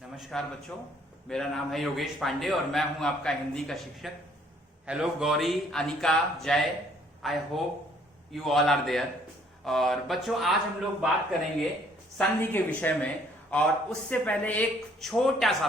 नमस्कार बच्चों, मेरा नाम है योगेश पांडे और मैं हूं आपका हिंदी का शिक्षक। Hello Gauri, Anika, Jay, I hope you all are there. और बच्चों, आज हम लोग बात करेंगे संधि के विषय में। और उससे पहले एक छोटा सा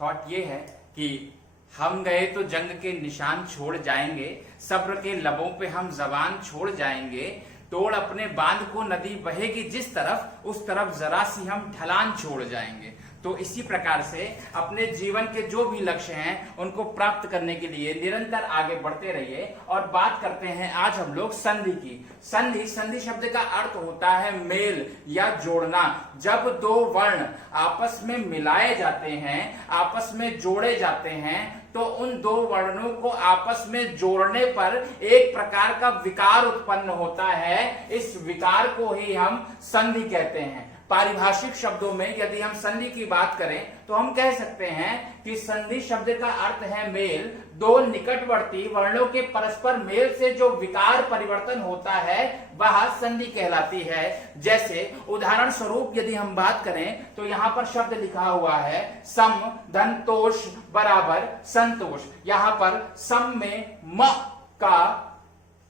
थॉट ये है कि हम गए तो जंग के निशान छोड़ जाएंगे, सब्र के लबों पे हम जबान छोड़ जाएंगे, तोड़ अपने बांध को नदी बहेगी जिस तरफ, उस तरफ जरा सी हम ढलान छोड़ जाएंगे। तो इसी प्रकार से अपने जीवन के जो भी लक्ष्य हैं उनको प्राप्त करने के लिए निरंतर आगे बढ़ते रहिए। और बात करते हैं आज हम लोग संधि की। संधि शब्द का अर्थ होता है मेल या जोड़ना। जब दो वर्ण आपस में मिलाए जाते हैं, आपस में जोड़े जाते हैं, तो उन दो वर्णों को आपस में जोड़ने पर एक प्रकार का विकार उत्पन्न होता है। इस विकार को ही हम संधि कहते हैं। पारिभाषिक शब्दों में यदि हम संधि की बात करें तो हम कह सकते हैं कि संधि शब्द का अर्थ है मेल। दो निकटवर्ती वर्णों के परस्पर मेल से जो विकार परिवर्तन होता है वह संधि कहलाती है। जैसे उदाहरण स्वरूप यदि हम बात करें तो यहाँ पर शब्द लिखा हुआ है सम धनतोष बराबर संतोष। यहाँ पर सम में म का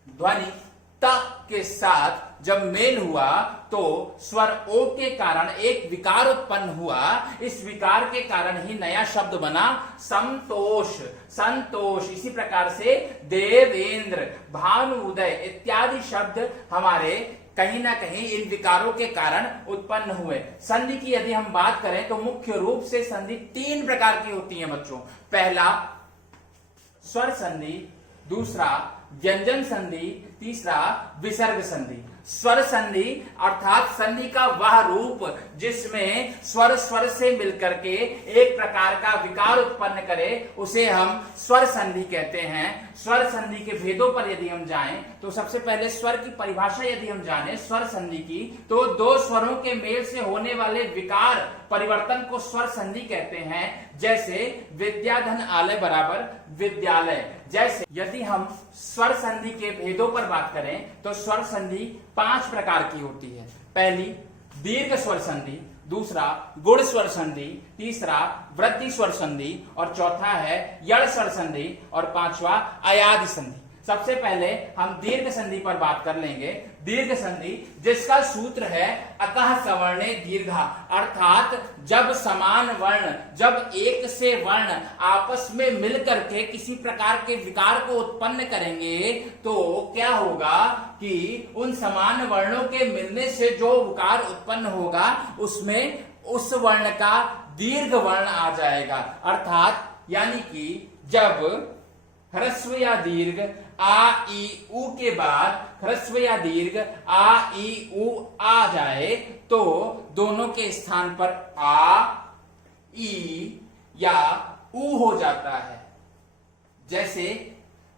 ध्वनि त के साथ जब मेल हुआ तो स्वर ओ के कारण एक विकार उत्पन्न हुआ। इस विकार के कारण ही नया शब्द बना समतोष, संतोष। इसी प्रकार से देवेंद्र, भानुउदय इत्यादि शब्द हमारे कहीं ना कहीं इन विकारों के कारण उत्पन्न हुए। संधि की यदि हम बात करें तो मुख्य रूप से संधि तीन प्रकार की होती है बच्चों। पहला स्वर संधि, दूसरा व्यंजन संधि, तीसरा विसर्ग संधि। स्वर संधि अर्थात संधि का वह रूप जिसमें स्वर स्वर से मिलकर के एक प्रकार का विकार उत्पन्न करे उसे हम स्वर संधि कहते हैं। स्वर संधि के भेदों पर यदि हम जाएं तो सबसे पहले स्वर की परिभाषा यदि हम जानें स्वर संधि की, तो दो स्वरों के मेल से होने वाले विकार परिवर्तन को स्वर संधि कहते हैं। जैसे विद्याधन आलय बराबर विद्यालय। जैसे यदि हम स्वर संधि के भेदों पर बात करें तो स्वर संधि 5 प्रकार की होती है। पहली दीर्घ स्वर संधि, दूसरा गुण स्वर संधि, तीसरा वृद्धि स्वर संधि और चौथा है यड़ स्वर संधि और पांचवा अयादि संधि। सबसे पहले हम दीर्घ संधि पर बात कर लेंगे। दीर्घ संधि जिसका सूत्र है अतः सवर्णे दीर्घा, अर्थात जब समान वर्ण, जब एक से वर्ण आपस में मिलकर के किसी प्रकार के विकार को उत्पन्न करेंगे तो क्या होगा कि उन समान वर्णों के मिलने से जो विकार उत्पन्न होगा उसमें उस वर्ण का दीर्घ वर्ण आ जाएगा। अर्थात यानी कि जब ह्रस्व या दीर्घ आ ई उ के बाद ह्रस्व या दीर्घ आ ई उ आ जाए तो दोनों के स्थान पर आ ई या उ हो जाता है। जैसे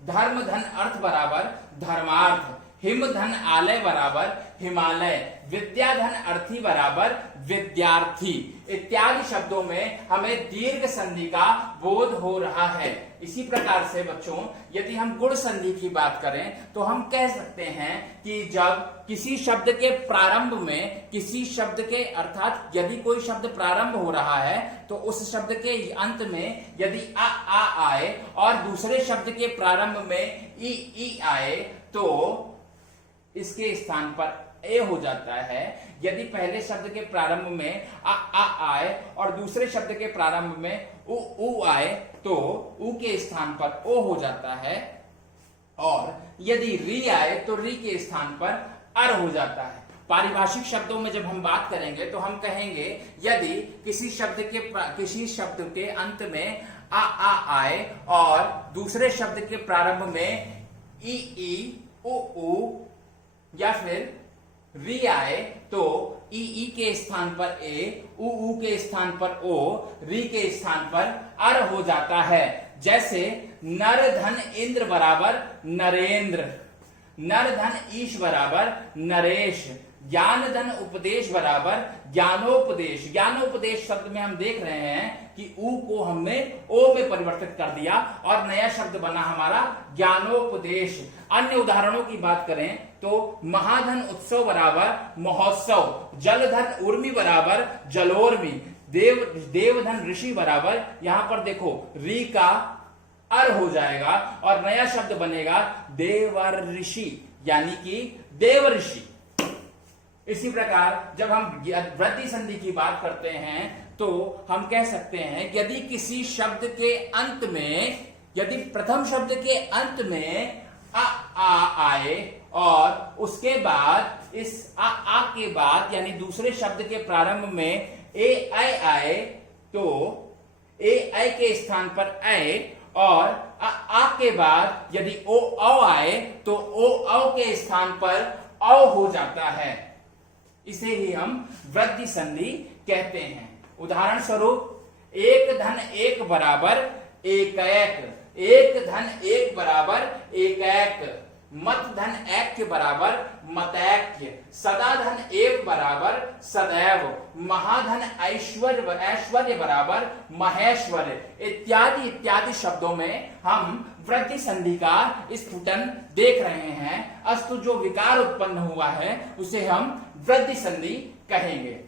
धर्म धन अर्थ बराबर धर्मार्थ, हिम धन आलय बराबर हिमालय, विद्या धन अर्थी बराबर विद्यार्थी इत्यादि शब्दों में हमें दीर्घ संधि का बोध हो रहा है। इसी प्रकार से बच्चों यदि हम गुण संधि की बात करें तो हम कह सकते हैं कि जब किसी शब्द के प्रारंभ में, किसी शब्द के अर्थात यदि कोई शब्द प्रारंभ हो रहा है तो उस शब्द के अंत में यदि आ आए और दूसरे शब्द के प्रारंभ में ई आए तो इसके स्थान पर ए हो जाता है। यदि पहले शब्द के प्रारंभ में आ आए और दूसरे शब्द के प्रारंभ में उ आए तो उ के स्थान पर ओ हो जाता है। और यदि री आए तो री के स्थान पर अर हो जाता है। पारिभाषिक शब्दों में जब हम बात करेंगे तो हम कहेंगे यदि किसी शब्द के अंत में आ आए और दूसरे शब्द के प्रारंभ में ई उ या फिर री आए तो ई के स्थान पर ए, उ के स्थान पर ओ, री के स्थान पर अर हो जाता है। जैसे नर धन इंद्र बराबर नरेंद्र, नर धन ईश बराबर नरेश, ज्ञान धन उपदेश बराबर ज्ञानोपदेश। ज्ञानोपदेश शब्द में हम देख रहे हैं कि उ को हमने ओ में परिवर्तित कर दिया और नया शब्द बना हमारा ज्ञानोपदेश। अन्य उदाहरणों की बात करें तो महाधन उत्सव बराबर महोत्सव, जलधन उर्मी बराबर जलोर्मी, देवधन ऋषि बराबर, यहां पर देखो री का अर हो जाएगा और नया शब्द बनेगा देवर ऋषि, यानी कि देव ऋषि। इसी प्रकार जब हम वृद्धि संधि की बात करते हैं तो हम कह सकते हैं यदि किसी शब्द के अंत में, यदि प्रथम शब्द के अंत में आ आए और उसके बाद इस आ के बाद यानी दूसरे शब्द के प्रारंभ में ए आए तो ए आई के स्थान पर आए, और आ के बाद यदि ओ औ आए तो ओ औ के स्थान पर औ हो जाता है। इसे ही हम वृद्धि संधि कहते हैं। उदाहरण स्वरूप एक धन एक बराबर एक, एक धन एक बराबर एक, मत धन एक के बराबर मतैक्य, सदा धन एक बराबर सदैव, महाधन ऐश्वर्य बराबर महेश्वर्य, इत्यादि इत्यादि शब्दों में हम वृद्धि संधि का स्फुटन देख रहे हैं। अस्तु जो विकार उत्पन्न हुआ है उसे हम वृद्धि संधि कहेंगे।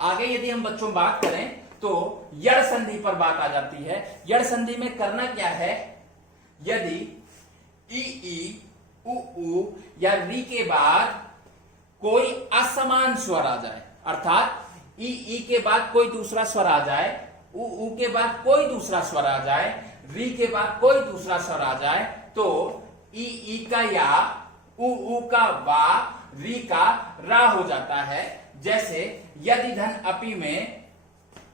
आगे यदि हम बच्चों बात करें तो यड़ संधि पर बात आ जाती है। यड़ संधि में करना क्या है, यदि ई उ या री के बाद कोई असमान स्वर आ जाए, अर्थात ई के बाद कोई दूसरा स्वर आ जाए, उ के बाद कोई दूसरा स्वर आ जाए, री के बाद कोई दूसरा स्वर आ जाए, तो ई का या, उ का वा, री का रा हो जाता है। जैसे यदि धन अपि में,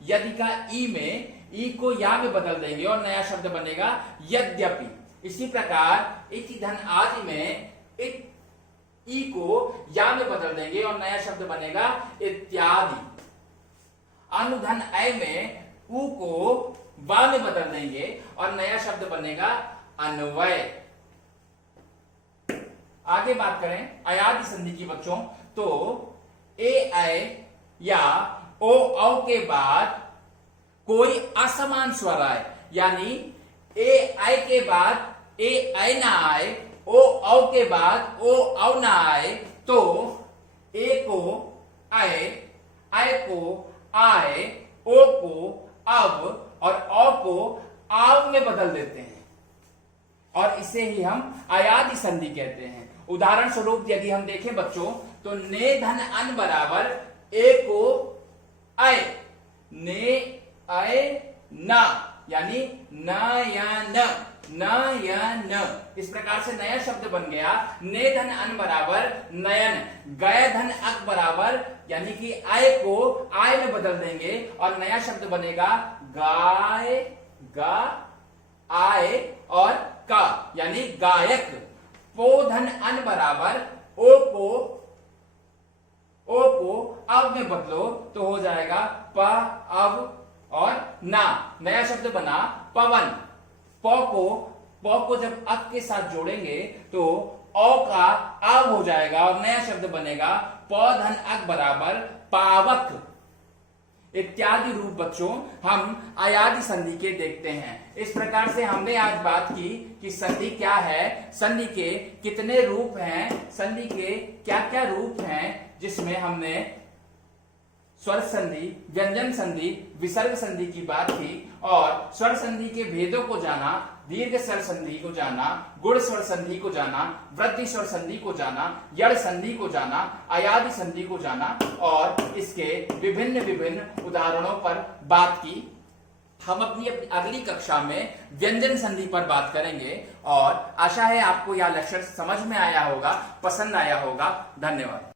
यदि का ई में, ई को या में बदल देंगे और नया शब्द बनेगा यद्यपि। इसी प्रकार इति धन आदि में ई को या में बदल देंगे और नया शब्द बनेगा इत्यादि। अनुधन ऐ में उ को वा में बदल देंगे और नया शब्द बनेगा अन्वय। आगे बात करें अयादि संधि की बच्चों, तो ए ऐ या ओ औ के बाद कोई असमान स्वर आए, यानी ए आई के बाद ए आई ना आए, ओ औ के बाद ओ औ ना आए, तो ए को आए, आई को आए, ओ को अब और औ को आव में बदल देते हैं और इसे ही हम अयादि संधि कहते हैं। उदाहरण स्वरूप यदि हम देखें बच्चों तो ने धन अन बराबर ए को आए, ने आए ना, यानी न या न, इस प्रकार से नया शब्द बन गया। ने धन अन बराबर नयन, गय धन अक बराबर, यानी कि आय को आय में बदल देंगे और नया शब्द बनेगा गाय, गा, आय और का, यानी गायक। पो धन अन बराबर ओ को अब में बदलो तो हो जाएगा प, अब और ना, नया शब्द बना पवन। पौ को जब अक के साथ जोड़ेंगे तो औ का आव हो जाएगा और नया शब्द बनेगा प धन अक बराबर पावक। इत्यादि रूप बच्चों हम अयादि संधि के देखते हैं। इस प्रकार से हमने आज बात की कि संधि क्या है, संधि के कितने रूप हैं, संधि के क्या क्या रूप हैं, जिसमें हमने स्वर संधि, व्यंजन संधि, विसर्ग संधि की बात की और स्वर संधि के भेदों को जाना, दीर्घ स्वर संधि को जाना, गुण स्वर संधि को जाना, वृद्धि स्वर संधि को जाना, यड़ संधि को जाना, अयादि संधि को जाना और इसके विभिन्न विभिन्न उदाहरणों पर बात की। हम अपनी अगली कक्षा में व्यंजन संधि पर बात करेंगे और आशा है आपको यह लेक्चर समझ में आया होगा, पसंद आया होगा। धन्यवाद।